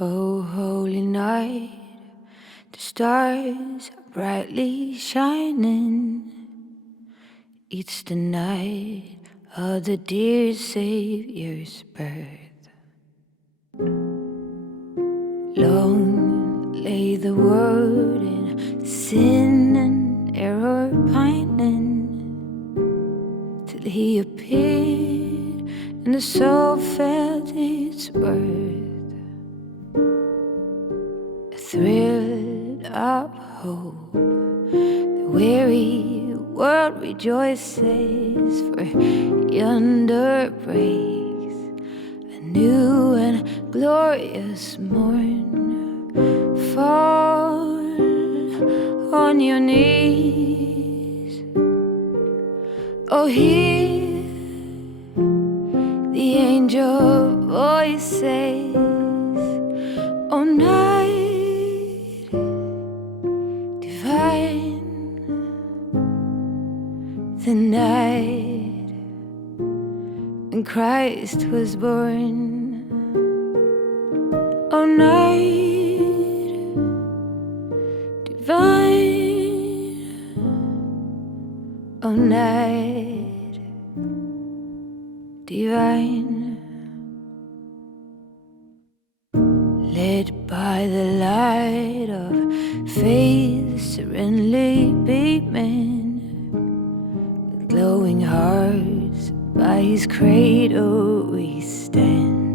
Oh, holy night, the stars are brightly shining. It's the night of the dear Savior's birth. Long lay the world in sin and error pining, till he appeared and the soul felt its worth. A thrill of hope, the weary world rejoices, for yonder breaks a new and glorious morn. Fall on your knees, oh hear the angel voices, oh night divine, the night when Christ was born. Oh night divine, oh night divine. Led by the light of faith serenely beaming, with glowing hearts by his cradle we stand.